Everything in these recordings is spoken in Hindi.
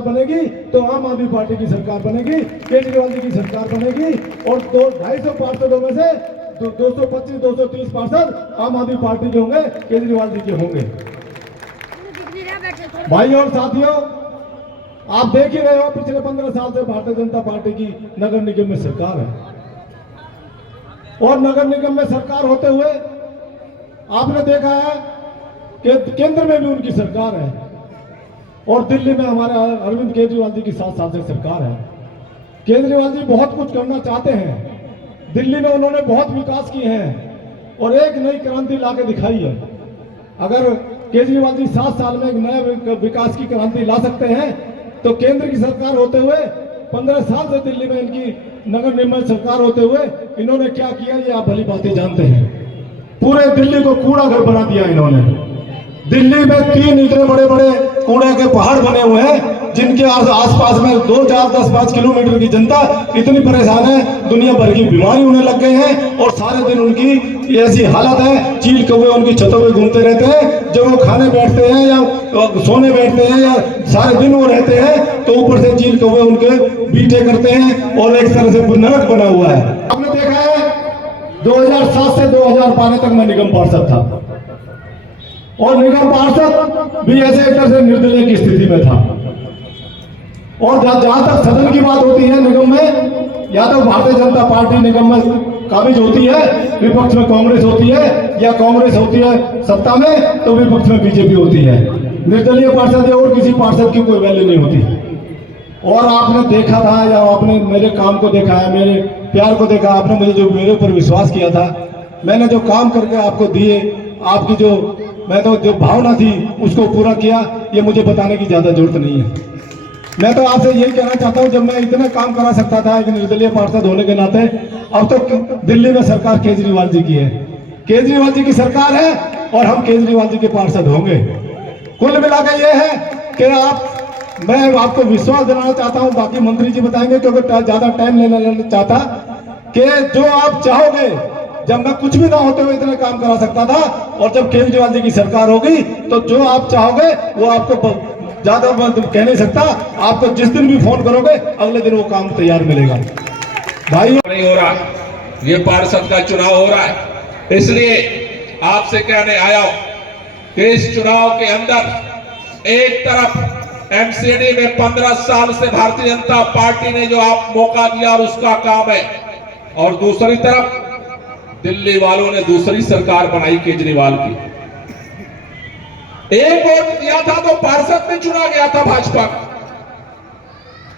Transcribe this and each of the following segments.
सरकार बनेगी तो आम आदमी पार्टी की सरकार बनेगी, केजरीवाल जी की सरकार बनेगी। और 250 पार्षदों में से 225-230 पार्षद आम आदमी पार्टी के होंगे, केजरीवाल जी के होंगे। भाई और साथियों, आप देख ही रहे हो पिछले 15 साल से भारतीय जनता पार्टी की नगर निगम में सरकार है, और नगर निगम में सरकार होते हुए आपने देखा है कि केंद्र में भी उनकी सरकार है, और दिल्ली में हमारे अरविंद केजरीवाल जी की 7 साल से सरकार है। केजरीवाल जी बहुत कुछ करना चाहते हैं, दिल्ली में उन्होंने बहुत विकास किए हैं और एक नई क्रांति लाके दिखाई है। अगर केजरीवाल जी 7 साल में एक नए विकास की क्रांति ला सकते हैं, तो केंद्र की सरकार होते हुए 15 साल से दिल्ली में इनकी नगर निगम सरकार होते हुए इन्होंने क्या किया, ये आप भली बातें जानते हैं। पूरे दिल्ली को कूड़ा घर बना दिया इन्होंने। दिल्ली में 3 इतने बड़े बड़े कूड़े के पहाड़ बने हुए हैं, जिनके आसपास में 2, 4, 10, 5 किलोमीटर की जनता इतनी परेशान है, दुनिया भर की बीमारी होने लग गए हैं, और सारे दिन उनकी ऐसी हालत है, चील कौवे उनकी छतों पे घूमते रहते हैं। जब वो खाने बैठते हैं या सोने बैठते हैं या सारे दिन वो रहते हैं, तो ऊपर से चील कौवे उनके बीटे करते हैं, और एक तरह से नरक बना हुआ है। आपने देखा है 2007 से 2012 तक मैं निगम पार्षद था, और निगम पार्षद भी ऐसे एक तरह से निर्दलीय की स्थिति में था। और जहां तक सदन की बात होती है निगम में, या तो भारतीय जनता पार्टी निगम में काबिज होती है, विपक्ष में कांग्रेस होती है, या कांग्रेस होती है सत्ता में तो विपक्ष में बीजेपी होती है। निर्दलीय पार्षद या और किसी पार्षद की कोई वैल्यू नहीं होती। और आपने देखा था, या आपने मेरे काम को देखा है, मेरे प्यार को देखा, आपने मुझे जो मेरे ऊपर विश्वास किया था, मैंने जो काम करके आपको दिए, आपकी जो भावना थी उसको पूरा किया, ये मुझे बताने की ज्यादा जरूरत नहीं है। मैं तो आपसे यही कहना चाहता हूं, जब मैं इतना काम करा सकता था एक निर्दलीय पार्षद होने के नाते, अब तो दिल्ली में सरकार केजरीवाल जी की है, केजरीवाल जी की सरकार है, और हम केजरीवाल जी के पार्षद होंगे। कुल मिलाकर ये है कि मैं आपको विश्वास दिलाना चाहता हूं, बाकी मंत्री जी बताएंगे क्योंकि ज्यादा टाइम लेना चाहता, कि जो आप चाहोगे, जब मैं कुछ भी ना होते हुए इतने काम करा सकता था, और जब केजरीवाल जी की सरकार होगी तो जो आप चाहोगे वो आपको ज्यादा मैं कह नहीं सकता, आपको जिस दिन भी फोन करोगे अगले दिन वो काम तैयार मिलेगा। भाई नहीं हो रहा, ये पार्षद का चुनाव हो रहा है, इसलिए आपसे कहने आया हूं कि इस चुनाव के अंदर एक तरफ एमसीडी में 15 साल से भारतीय जनता पार्टी ने जो आप मौका दिया और उसका काम है, और दूसरी तरफ दिल्ली वालों ने दूसरी सरकार बनाई केजरीवाल की। एक वोट दिया था तो पार्षद में चुना गया था भाजपा,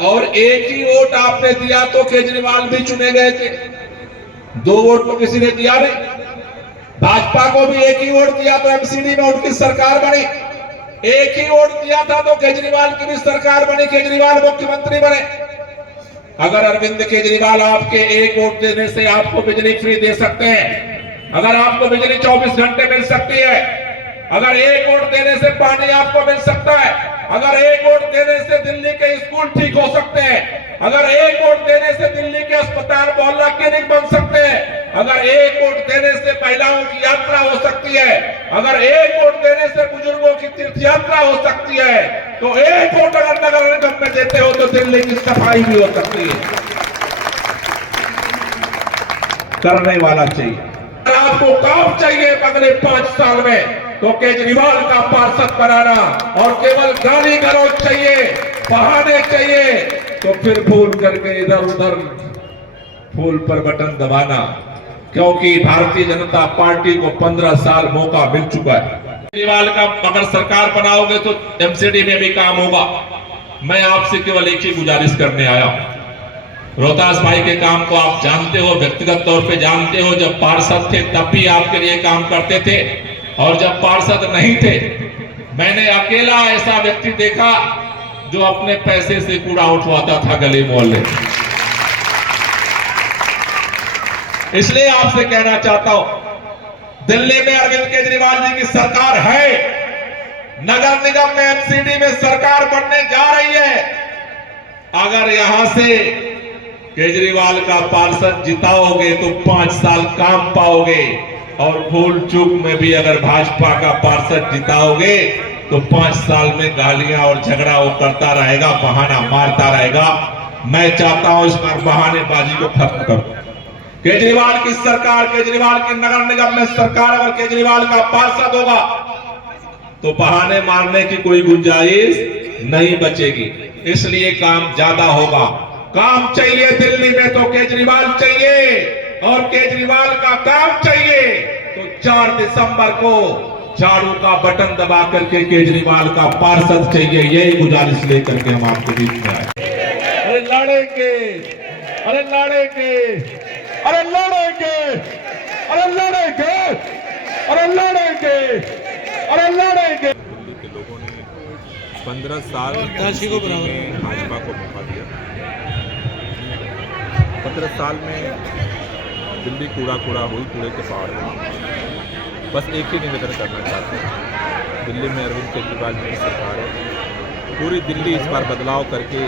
और एक ही वोट आपने दिया तो केजरीवाल भी चुने गए थे। 2 वोट तो किसी ने दिया नहीं। भाजपा को भी एक ही वोट दिया तो एमसीडी में उनकी सरकार बनी, एक ही वोट दिया था तो केजरीवाल की भी सरकार बनी, केजरीवाल मुख्यमंत्री बने। अगर अरविंद केजरीवाल आपके एक वोट देने से आपको बिजली फ्री दे सकते हैं, अगर आपको बिजली 24 घंटे मिल सकती है, अगर एक वोट देने से पानी आपको मिल सकता है, अगर एक वोट देने से दिल्ली के स्कूल ठीक हो सकते हैं, अगर एक वोट देने से दिल्ली के अस्पताल मोहल्ला क्लिनिक बन सकते हैं, अगर एक वोट देने से महिलाओं की यात्रा हो सकती है, अगर एक वोट देने से बुजुर्गों की तीर्थ यात्रा हो सकती है, तो एक वोट अगर नगर निगम में देते हो तो दिल्ली की सफाई भी हो सकती है। करने वाला चाहिए। आपको काम चाहिए अगले 5 साल में, तो केजरीवाल का पार्षद बनाना, और केवल गाली गलौज चाहिए, बहाने चाहिए, तो फिर भूल करके इधर उधर फूल पर बटन दबाना, क्योंकि भारतीय जनता पार्टी को 15 साल मौका मिल चुका है। केजरीवाल का अगर सरकार बनाओगे तो एमसीडी में भी काम होगा। मैं आपसे केवल एक ही गुजारिश करने आया हूं, रोहतास भाई के काम को आप जानते हो, व्यक्तिगत तौर पे जानते हो। जब पार्षद थे तब भी आपके लिए काम करते थे, और जब पार्षद नहीं थे मैंने अकेला ऐसा व्यक्ति देखा जो अपने पैसे से कूड़ा उठवाता था गली मोहल्ले। इसलिए आपसे कहना चाहता हूं, दिल्ली में अरविंद केजरीवाल जी की सरकार है, नगर निगम में एमसीडी में सरकार बनने जा रही है। अगर यहां से केजरीवाल का पार्षद जिताओगे तो 5 साल काम पाओगे, और भूल चूक में भी अगर भाजपा का पार्षद जिताओगे तो 5 साल में गालियां और झगड़ा वो करता रहेगा, बहाना मारता रहेगा। मैं चाहता हूं इस बार बहानेबाजी को खत्म करो। केजरीवाल की सरकार, केजरीवाल की नगर निगम में सरकार, अगर केजरीवाल का पार्षद होगा तो बहाने मारने की कोई गुंजाइश नहीं बचेगी। इसलिए काम ज्यादा होगा। काम चाहिए दिल्ली में तो केजरीवाल चाहिए, और केजरीवाल का काम चाहिए तो 4 दिसंबर को झाड़ू का बटन दबा करके केजरीवाल का पार्षद चाहिए। यही गुजारिश लेकर के हम आपके बीच में आए। अरे लड़ेंगे, अरे लड़ेंगे, अरे लड़ेंगे, अरे लड़ेंगे, अरे लड़ेंगे, अरे लड़ेंगे। दिल्ली के लोगों ने 15 साल में भाजपा को मौका दिया। 15 साल में दिल्ली कूड़ा कूड़ा हुई, कूड़े के पहाड़ में। बस एक ही निवेदन करना चाहते हैं, दिल्ली में अरविंद केजरीवाल जी की सरकार है। पूरी दिल्ली इस बार बदलाव करके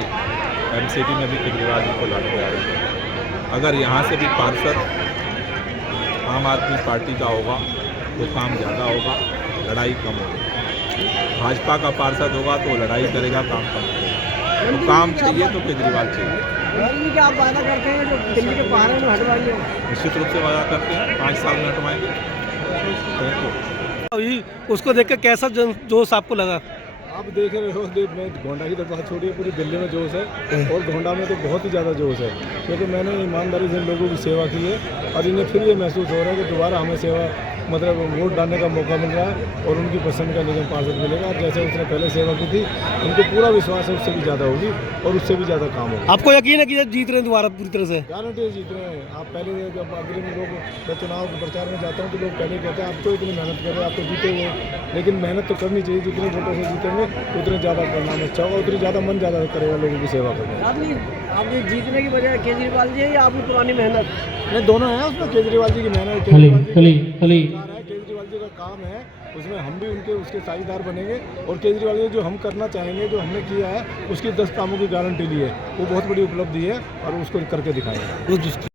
एमसीडी में भी केजरीवाल जी को लाने जा रही है। अगर यहाँ से भी पार्षद आम आदमी पार्टी का होगा तो काम ज़्यादा होगा, लड़ाई कम होगी। भाजपा का पार्षद होगा तो लड़ाई करेगा, काम कम करेगा। तो काम चाहिए तो केजरीवाल चाहिए। क्या आप वादा करते हैं जो दिल्ली के पहाड़ों में हटवाएंगे? निश्चित रूप से वादा करते हैं, 5 साल में हटवाएंगे। अभी उसको देखकर कैसा जोश आपको लगा? आप देख रहे हो, मैं गोंडा की तो बात छोड़िए, पूरी दिल्ली में जोश है, और गोंडा में तो बहुत ही ज़्यादा जोश है, क्योंकि मैंने ईमानदारी से लोगों की सेवा की है, और इन्हें फिर ये महसूस हो रहा है कि दोबारा हमें सेवा मतलब वोट डालने का मौका मिल रहा है, और उनकी पसंद का निगम पार्षद मिलेगा। और जैसे उसने पहले सेवा की थी, उनको पूरा विश्वास है उससे भी ज़्यादा होगी, और उससे भी ज़्यादा काम होगा। आपको यकीन है कि ये जीत रहे हैं दोबारा पूरी तरह से? गारंटी जीत रहे हैं। आप पहले जब अग्रिम लोग, मैं चुनाव के प्रचार में जाता हूँ तो लोग पहले कहते हैं आप तो इतनी मेहनत कर रहे हैं, आप तो जीते हुए, लेकिन मेहनत तो करनी चाहिए। जितने वोटों से जीतेंगे उतने ज़्यादा परिणाम अच्छा होगा, उतनी ज़्यादा मन ज़्यादा करेगा लोगों की सेवा करने। आपने जीतने की वजह केजरीवाल जी है या आपकी पुरानी मेहनत? नहीं, दोनों हैं उसमें। केजरीवाल जी की मेहनत, केजरीवाल जी का काम है, उसमें हम भी उनके उसके साझेदार बनेंगे। और केजरीवाल जी जो हम करना चाहेंगे, जो हमने किया है, उसकी 10 कामों की गारंटी ली है, वो बहुत बड़ी उपलब्धि है, और उसको करके दिखाएंगे।